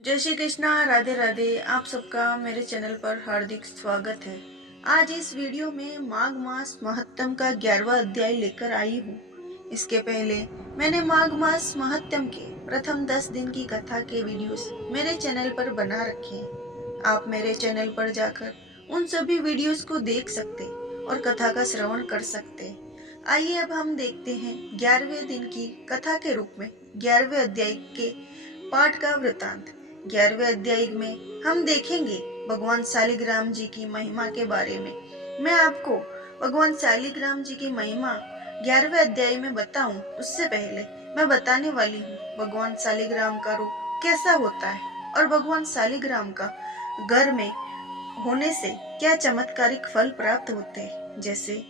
जय श्री कृष्णा, राधे राधे। आप सबका मेरे चैनल पर हार्दिक स्वागत है। आज इस वीडियो में माघ मास महात्म का 11वां अध्याय लेकर आई हूँ। इसके पहले मैंने माघ मास महात्म के प्रथम 10 दिन की कथा के वीडियोस मेरे चैनल पर बना रखे हैं। आप मेरे चैनल पर जाकर उन सभी वीडियोस को देख सकते और कथा का श्रवण कर सकते। आइए अब हम देखते हैं 11वें दिन की कथा के रूप में 11वें अध्याय के पाठ का वृतांत। 11वें अध्याय में हम देखेंगे भगवान शालिग्राम जी की महिमा के बारे में। मैं आपको भगवान शालिग्राम जी की महिमा 11वें अध्याय में बताऊं, उससे पहले मैं बताने वाली हूँ भगवान शालिग्राम का रूप कैसा होता है और भगवान शालिग्राम का घर में होने से क्या चमत्कारिक फल प्राप्त होते हैं। जैसे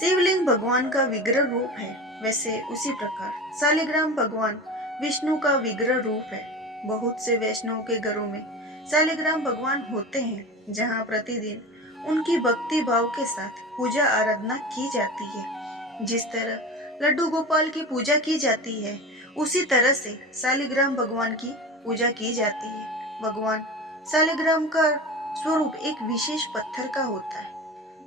शिवलिंग भगवान का विग्रह रूप है, वैसे उसी प्रकार शालिग्राम भगवान विष्णु का विग्रह रूप है। बहुत से वैष्णव के घरों में शालिग्राम भगवान होते हैं, जहाँ प्रतिदिन उनकी भक्ति भाव के साथ पूजा आराधना की जाती है। जिस तरह लड्डू गोपाल की पूजा की जाती है, उसी तरह से शालिग्राम भगवान की पूजा की जाती है। भगवान शालिग्राम का स्वरूप एक विशेष पत्थर का होता है,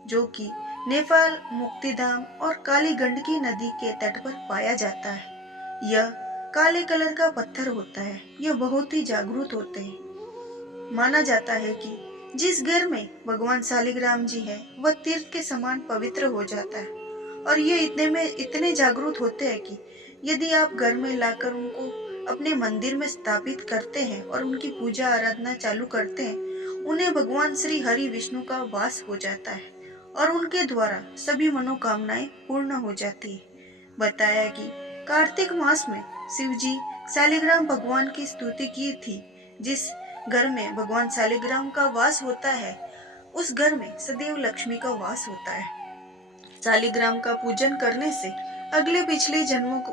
जो कि नेपाल, मुक्तिधाम और काली गंडकी नदी के तट पर पाया जाता है। यह काले कलर का पत्थर होता है। यह बहुत ही जागरूक होते हैं। माना जाता है कि जिस घर में भगवान शालिग्राम जी है, वह तीर्थ के समान पवित्र हो जाता है। और ये इतने जागरूक होते हैं कि यदि आप घर में लाकर उनको अपने मंदिर में स्थापित करते हैं और उनकी पूजा आराधना चालू करते हैं, उन्हें भगवान श्री हरि विष्णु का वास हो जाता है और उनके द्वारा सभी मनोकामनाएं पूर्ण हो जाती है। बताया कि कार्तिक मास में शिव जी शालिग्राम भगवान की स्तुति की थी। जिस घर में भगवान शालिग्राम का वास होता है, उस घर में सदैव लक्ष्मी का वास होता है। शालिग्राम का पूजन करने से अगले पिछले जन्मों को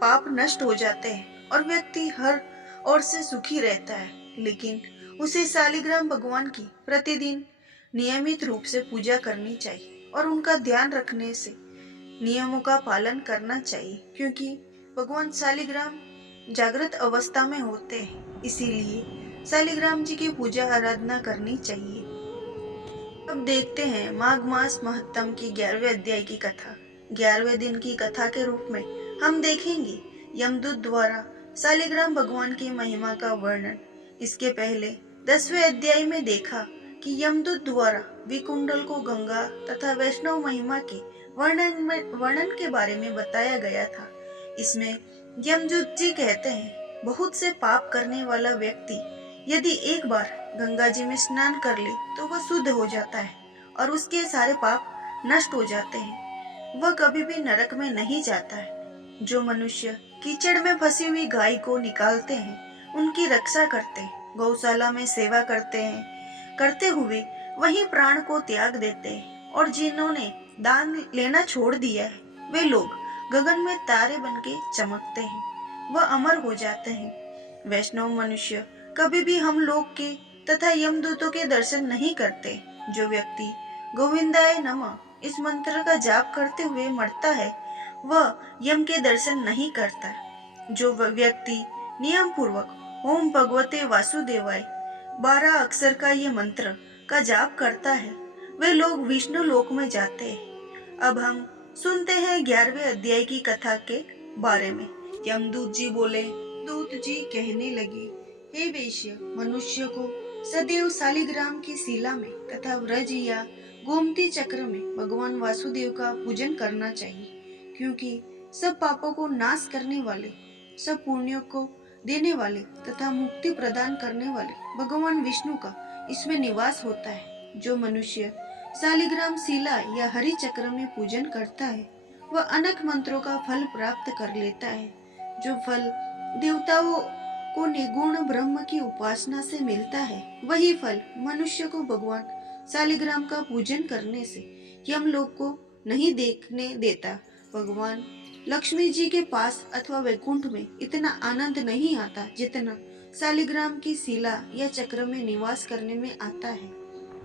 पाप नष्ट हो जाते हैं और व्यक्ति हर ओर से सुखी रहता है। लेकिन उसे शालिग्राम भगवान की प्रतिदिन नियमित रूप से पूजा करनी चाहिए और उनका ध्यान रखने से नियमों का पालन करना चाहिए, क्योंकि भगवान शालिग्राम जागृत अवस्था में होते हैं। इसीलिए शालिग्राम जी की पूजा आराधना करनी चाहिए। अब देखते हैं माघ मास महात्म की 11वें अध्याय की कथा। 11वें दिन की कथा के रूप में हम देखेंगे यमदूत द्वारा शालिग्राम भगवान की महिमा का वर्णन। इसके पहले 10वें अध्याय में देखा कि यमदूत द्वारा विकुंडल को गंगा तथा वैष्णव महिमा के वर्णन के बारे में बताया गया था। इसमें यमदूत जी कहते हैं, बहुत से पाप करने वाला व्यक्ति यदि एक बार गंगा जी में स्नान कर ले तो वह शुद्ध हो जाता है और उसके सारे पाप नष्ट हो जाते हैं। वह कभी भी नरक में नहीं जाता है। जो मनुष्य कीचड़ में फंसी हुई गाय को निकालते हैं, उनकी रक्षा करते हैं, गौशाला में सेवा करते हुए वही प्राण को त्याग देते हैं, और जिन्होंने दान लेना छोड़ दिया है, वे लोग गगन में तारे बनके चमकते हैं, वह अमर हो जाते हैं। वैष्णव मनुष्य कभी भी हम लोग के तथा यमदूतों के दर्शन नहीं करते। जो व्यक्ति गोविंदाय नमः इस मंत्र का जाप करते हुए मरता है, वह यम के दर्शन नहीं करता। जो व्यक्ति नियम पूर्वक ओम भगवते वासुदेवाय 12 अक्षर का ये मंत्र का जाप करता है, वे लोग विष्णु लोक में जाते हैं। अब हम सुनते हैं 11वें अध्याय की कथा के बारे में। यमदूत जी बोले, दूत जी कहने लगे, हे वैश्य, मनुष्य को सदैव शालिग्राम की शिला में तथा व्रज या गोमती चक्र में भगवान वासुदेव का पूजन करना चाहिए, क्योंकि सब पापों को नाश करने वाले, सब पुण्यों को देने वाले तथा मुक्ति प्रदान करने वाले भगवान विष्णु का इसमें निवास होता है। जो मनुष्य शालिग्राम शिला या हरि चक्र में पूजन करता है, वह अनेक मंत्रों का फल प्राप्त कर लेता है। जो फल देवताओं को निगुण ब्रह्म की उपासना से मिलता है, वही फल मनुष्य को भगवान शालिग्राम का पूजन करने से यमलोक को नहीं देखने देता। भगवान लक्ष्मी जी के पास अथवा वैकुंठ में इतना आनंद नहीं आता जितना शालिग्राम की शिला या चक्र में निवास करने में आता है।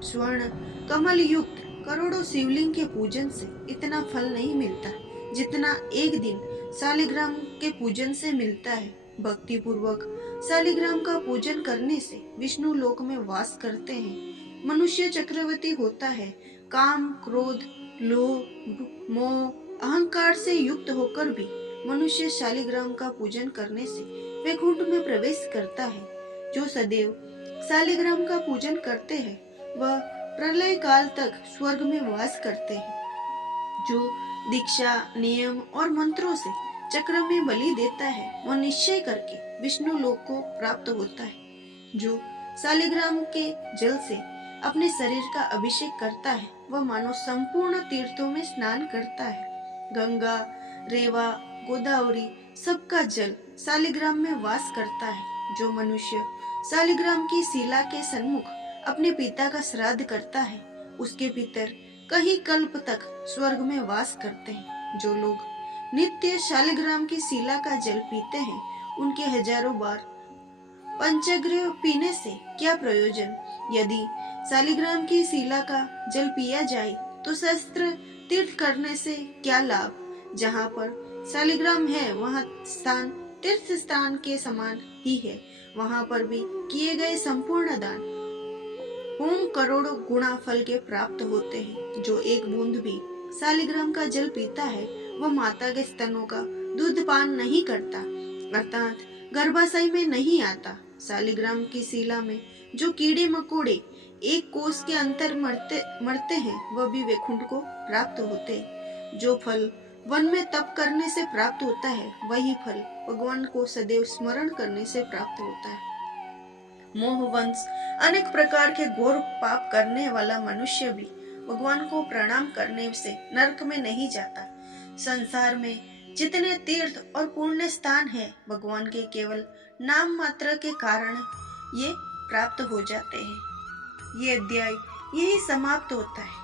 स्वर्ण कमल युक्त करोड़ों शिवलिंग के पूजन से इतना फल नहीं मिलता जितना एक दिन शालिग्राम के पूजन से मिलता है। भक्ति पूर्वक शालिग्राम का पूजन करने से विष्णु लोक में वास करते हैं। मनुष्य चक्रवर्ती होता है। काम, क्रोध, लोभ, मोह, अहंकार से युक्त होकर भी मनुष्य शालिग्राम का पूजन करने से वैकुंठ में प्रवेश करता है। जो सदैव शालिग्राम का पूजन करते हैं वह प्रलय काल तक स्वर्ग में वास करते हैं। जो दीक्षा, नियम और मंत्रों से चक्र में बलि देता है वह निश्चय करके विष्णु लोक को प्राप्त होता है। जो शालिग्राम के जल से अपने शरीर का अभिषेक करता है वह मानो संपूर्ण तीर्थों में स्नान करता है। गंगा, रेवा, गोदावरी सबका जल शालिग्राम में वास करता है। जो मनुष्य शालिग्राम की शिला के सन्मुख अपने पिता का श्राद्ध करता है उसके पितर कई कल्प तक स्वर्ग में वास करते हैं। जो लोग नित्य शालिग्राम की शिला का जल पीते हैं उनके हजारों बार पंचग्रह पीने से क्या प्रयोजन। यदि शालिग्राम की शिला का जल पिया जाए तो सहस्त्र तीर्थ करने से क्या लाभ। जहाँ पर शालिग्राम है वहाँ स्थान तीर्थ स्थान के समान ही है। वहाँ पर भी किए गए संपूर्ण दान ओम करोड़ों गुणा फल के प्राप्त होते हैं। जो एक बूंद भी शालिग्राम का जल पीता है वह माता के स्तनों का दूध पान नहीं करता, अर्थात गर्भाशय में नहीं आता। शालिग्राम की शिला में जो कीड़े मकोड़े एक कोस के अंतर मरते हैं वह भी वैकुंठ को प्राप्त होते हैं। जो फल वन में तप करने से प्राप्त होता है वही फल भगवान को सदैव स्मरण करने से प्राप्त होता है। मोहवंश अनेक प्रकार के घोर पाप करने वाला मनुष्य भी भगवान को प्रणाम करने से नरक में नहीं जाता। संसार में जितने तीर्थ और पुण्य स्थान है भगवान के केवल नाम मात्र के कारण ये प्राप्त हो जाते हैं। ये अध्याय यही समाप्त होता है।